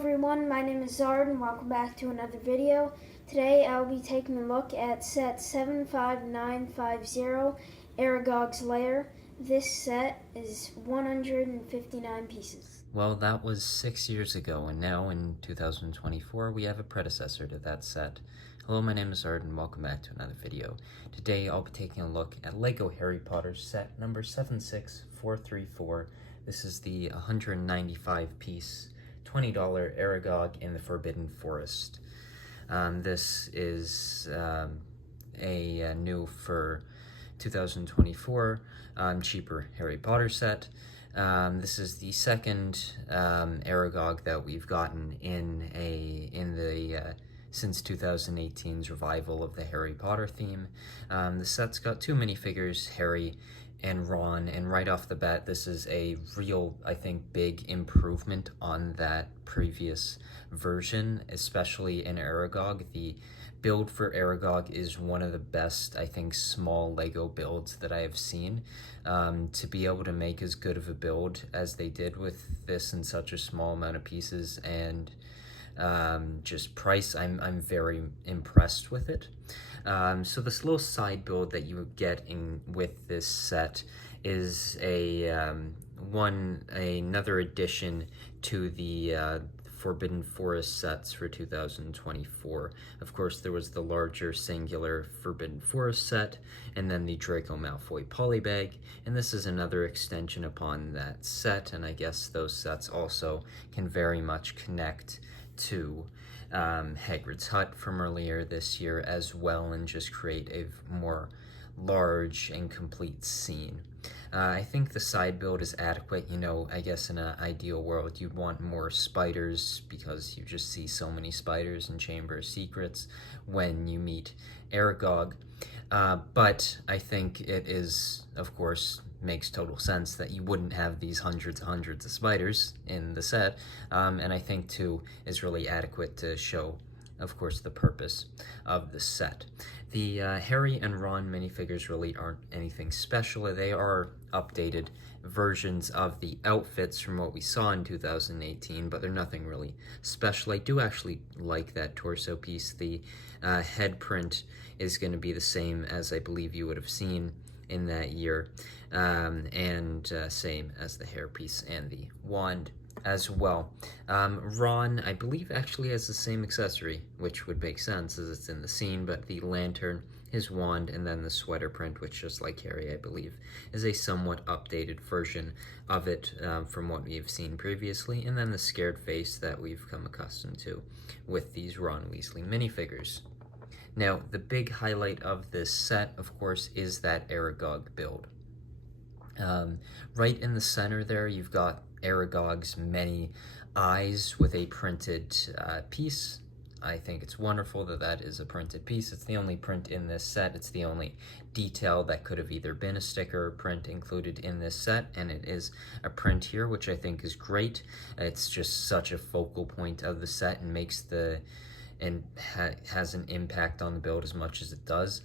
everyone, my name is Zard and welcome back to another video. Today I'll be taking a look at set 75950, Aragog's Lair. This set is 159 pieces. Well, that was 6 years ago, and now in 2024 we have a predecessor to that set. Hello, my name is Zard and welcome back to another video. Today I'll be taking a look at LEGO Harry Potter set number 76434. This is the 195 piece $20 Aragog in the Forbidden Forest. This is a new for 2024 cheaper Harry Potter set. This is the second Aragog that we've gotten in the since 2018's revival of the Harry Potter theme. The set's got two minifigures, Harry and Ron, and right off the bat, this is a real, I think, big improvement on that previous version, especially in Aragog. The build for Aragog is one of the best, I think, small LEGO builds that I have seen. To be able to make as good of a build as they did with this in such a small amount of pieces and just price, I'm very impressed with it. So this little side build that you would get with this set is another addition to the Forbidden Forest sets for 2024. Of course, there was the larger singular Forbidden Forest set, and then the Draco Malfoy polybag, and this is another extension upon that set, and I guess those sets also can very much connect to Hagrid's Hut from earlier this year as well, and just create a more large and complete scene. I think the side build is adequate. You know, I guess in an ideal world you'd want more spiders because you just see so many spiders in Chamber of Secrets when you meet Aragog. But I think it is, of course, makes total sense that you wouldn't have these hundreds of spiders in the set, and I think too is really adequate to show, of course, the purpose of the set. The Harry and Ron minifigures really aren't anything special. They are updated versions of the outfits from what we saw in 2018, but they're nothing really special. I do actually like that torso piece. The head print is going to be the same as I believe you would have seen in that year, and same as the hairpiece and the wand as well. Ron, I believe, actually has the same accessory, which would make sense as it's in the scene, but the lantern, his wand, and then the sweater print, which, just like Harry, I believe, is a somewhat updated version of it from what we've seen previously, and then the scared face that we've come accustomed to with these Ron Weasley minifigures. Now, the big highlight of this set, of course, is that Aragog build. Right in the center there, you've got Aragog's many eyes with a printed piece. I think it's wonderful that that is a printed piece. It's the only print in this set. It's the only detail that could have either been a sticker or print included in this set, and it is a print here, which I think is great. It's just such a focal point of the set and makes has an impact on the build as much as it does.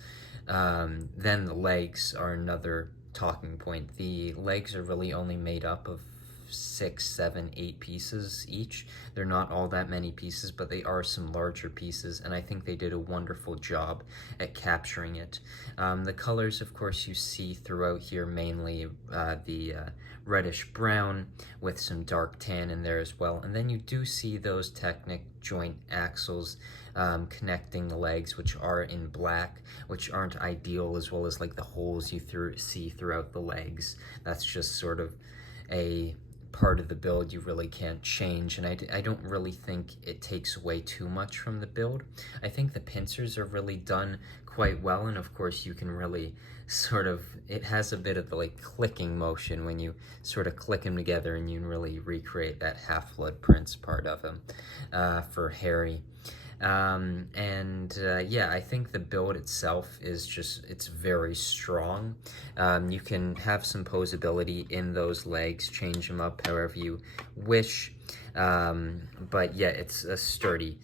Then the legs are another talking point. The legs are really only made up of 6, 7, 8 pieces each. They're not all that many pieces, but they are some larger pieces, and I think they did a wonderful job at capturing it. The colors, of course, you see throughout here, mainly the reddish brown with some dark tan in there as well, and then you do see those Technic joint axles connecting the legs, which are in black, which aren't ideal, as well as like the holes you see throughout the legs. That's just sort of a part of the build you really can't change, and I don't really think it takes away too much from the build. I think the pincers are really done quite well, and of course you can really sort of, it has a bit of the like clicking motion when you sort of click them together, and you can really recreate that Half-Blood Prince part of him for Harry. Yeah, I think the build itself is just, it's very strong. You can have some posability in those legs, change them up however you wish, but yeah, it's a sturdy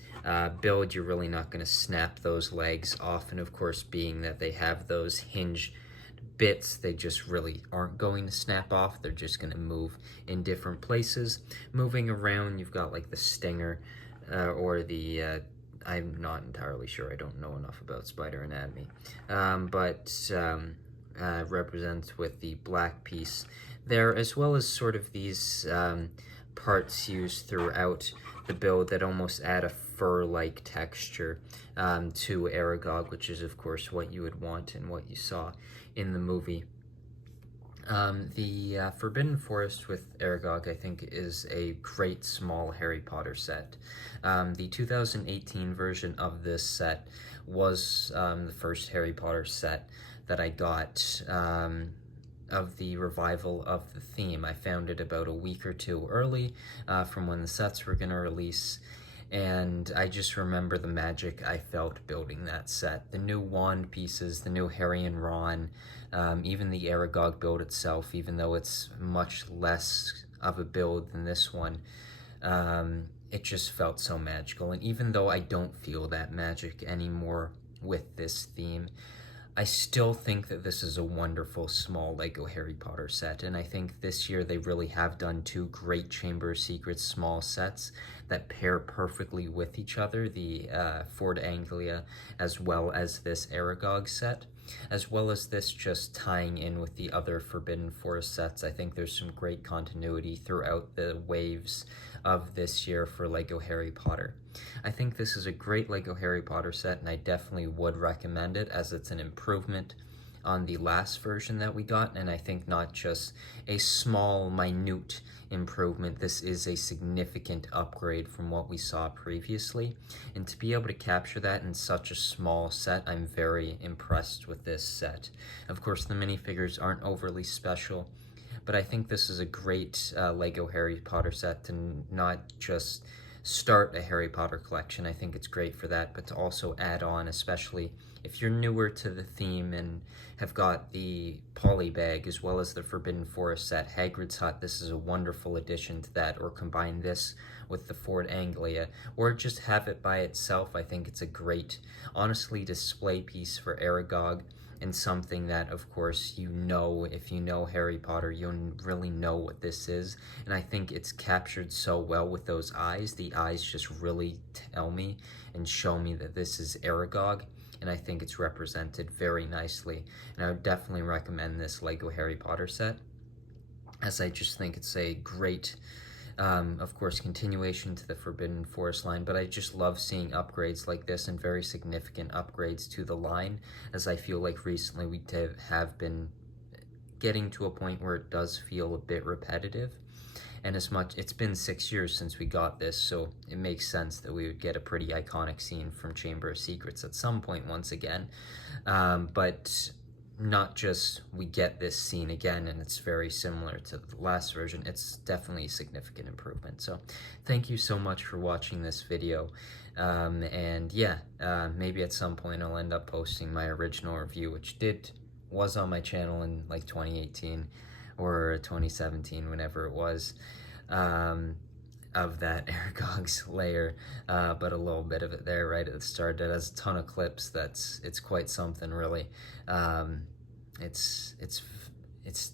build. You're really not going to snap those legs off, and of course, being that they have those hinged bits, they just really aren't going to snap off. They're just going to move in different places. Moving around, you've got like the stinger or the, I'm not entirely sure. I don't know enough about spider anatomy. Represents with the black piece there, as well as sort of these parts used throughout the build that almost add a fur-like texture to Aragog, which is of course what you would want and what you saw in the movie. The Forbidden Forest with Aragog, I think, is a great small Harry Potter set. The 2018 version of this set was the first Harry Potter set that I got of the revival of the theme. I found it about a week or two early from when the sets were going to release, and I just remember the magic I felt building that set. The new wand pieces, the new Harry and Ron, even the Aragog build itself, even though it's much less of a build than this one, it just felt so magical. And even though I don't feel that magic anymore with this theme, I still think that this is a wonderful small Lego Harry Potter set, and I think this year they really have done two great Chamber of Secrets small sets that pair perfectly with each other, the Ford Anglia as well as this Aragog set, as well as this just tying in with the other Forbidden Forest sets. I think there's some great continuity throughout the waves of this year for Lego Harry Potter. I think this is a great Lego Harry Potter set, and I definitely would recommend it, as it's an improvement on the last version that we got, and I think not just a small, minute improvement. This is a significant upgrade from what we saw previously, and to be able to capture that in such a small set, I'm very impressed with this set. Of course, the minifigures aren't overly special, but I think this is a great Lego Harry Potter set to not just start a Harry Potter collection. I think it's great for that, but to also add on, especially if you're newer to the theme and have got the Polybag as well as the Forbidden Forest set, Hagrid's Hut, this is a wonderful addition to that, or combine this with the Ford Anglia, or just have it by itself. I think it's a great, honestly, display piece for Aragog, and something that, of course, you know, if you know Harry Potter, you really know what this is, and I think it's captured so well with those eyes. The eyes just really tell me and show me that this is Aragog, and I think it's represented very nicely, and I would definitely recommend this Lego Harry Potter set, as I just think it's a great, of course, continuation to the Forbidden Forest line, but I just love seeing upgrades like this, and very significant upgrades to the line, as I feel like recently we have been getting to a point where it does feel a bit repetitive. And as much, it's been 6 years since we got this, so it makes sense that we would get a pretty iconic scene from Chamber of Secrets at some point once again. But not just we get this scene again and it's very similar to the last version, it's definitely a significant improvement. So thank you so much for watching this video. And yeah, maybe at some point I'll end up posting my original review, which was on my channel in like 2018 or 2017, whenever it was, of that Aragog's lair, but a little bit of it there right at the start. It has a ton of clips. It's quite something, really. It's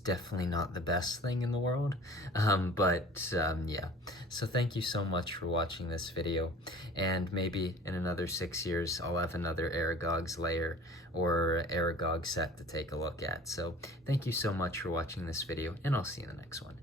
definitely not the best thing in the world, yeah. So thank you so much for watching this video, and maybe in another 6 years I'll have another Aragog's lair or Aragog set to take a look at. So thank you so much for watching this video, and I'll see you in the next one.